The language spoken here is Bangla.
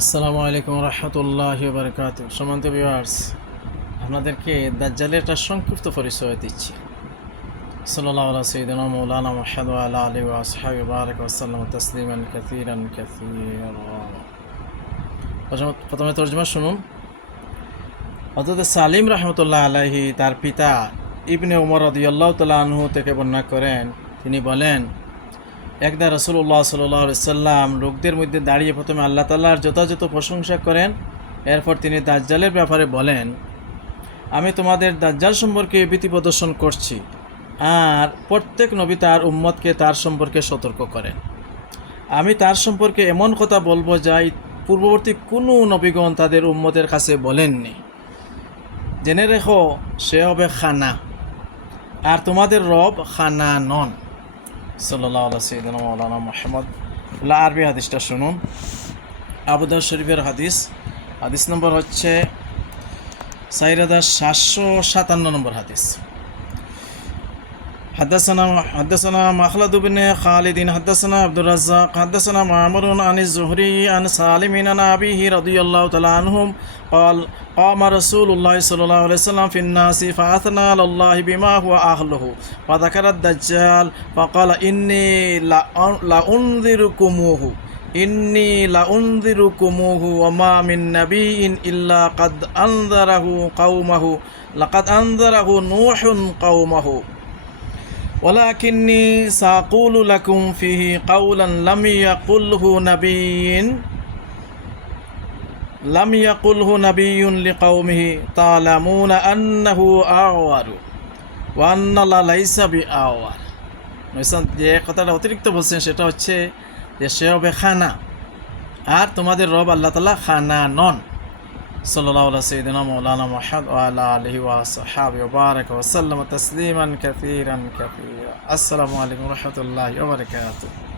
আসসালামু আলাইকুম রহমতুল্লাহি ওয়া বারাকাতুহু। সম্মানিত ভিউয়ার্স, আপনাদেরকে দাজ্জালের একটা সংক্ষিপ্ত পরিচয় দিচ্ছি। সাল্লাল্লাহু আলা সাইয়্যিদিনা মাওলানা মুহাম্মদ ওয়া আলা আলিহি ওয়া আসহাবিহি বারাক ওয়া সাল্লামা তাসলিমান কাসীরান কাসীরা। প্রথমে তরজমা শুনুন। হযরত সালিম রাহমাতুল্লাহ আলাইহি তার পিতা ইবনে উমর রাদিয়াল্লাহু তাআলা আনহু থেকে বর্ণনা করেন, তিনি বলেন, একদা রাসূলুল্লাহ সাল্লাল্লাহু আলাইহি সাল্লাম লোকদের মধ্যে দাঁড়িয়ে প্রথমে আল্লাহ তাআলার যথাযথ প্রশংসা করেন। এরপর তিনি দাজ্জালের ব্যাপারে বলেন, আমি তোমাদের দাজ্জাল সম্পর্কে ভীতি প্রদর্শন করছি। আর প্রত্যেক নবী তার উম্মতকে তার সম্পর্কে সতর্ক করেন। আমি তার সম্পর্কে এমন কথা বলবো যা পূর্ববর্তী কোনো নবীগণ তাদের উম্মতের কাছে বলেননি। জেনে রেখো, সে হবে খানা, আর তোমাদের রব খানা নন। সাল্লাল্লাহু আলা সাইয়্যিদিনা মাওলানা মুহাম্মদ। আরবি হাদিসটা শুনুন। আবু দাউদ শরীফের হাদিস নম্বর হচ্ছে 4757 নম্বর হাদিস। حدثنا مخلد بن خالد حدثنا عبد الرزاق حدثنا معمر عن الزهري عن سالم عن أبيه رضي الله تعالى عنهم قال قام رسول الله صلى الله عليه وسلم في الناس فأثنى على الله بما هو أهله فذكر الدجال فقال إني لأنذركموه وما من نبي إلا قد أنذره قومه لقد أنذره نوح قومه ولكني سأقول لكم فيه قولا لم يقله نبي لقومه تعلمون أنه أعور وأن الله ليس بأعور। যে কথাটা অতিরিক্ত বলছেন সেটা হচ্ছে যে সে হবে খানা, আর তোমাদের রব আল্লাহ তাআলা খানা নন। সাল্লাল্লাহু আলা সাইয়্যিদিনা মাওলানা মুহাম্মদ ওয়া আলা আলিহি ওয়া আসহাবিহি ওয়া বারাক ওয়া সাল্লামা তাসলিমান কাসীরান কাসীরা। আসসালামু আলাইকুম ওয়া রাহমাতুল্লাহি ওয়া বারাকাতুহু।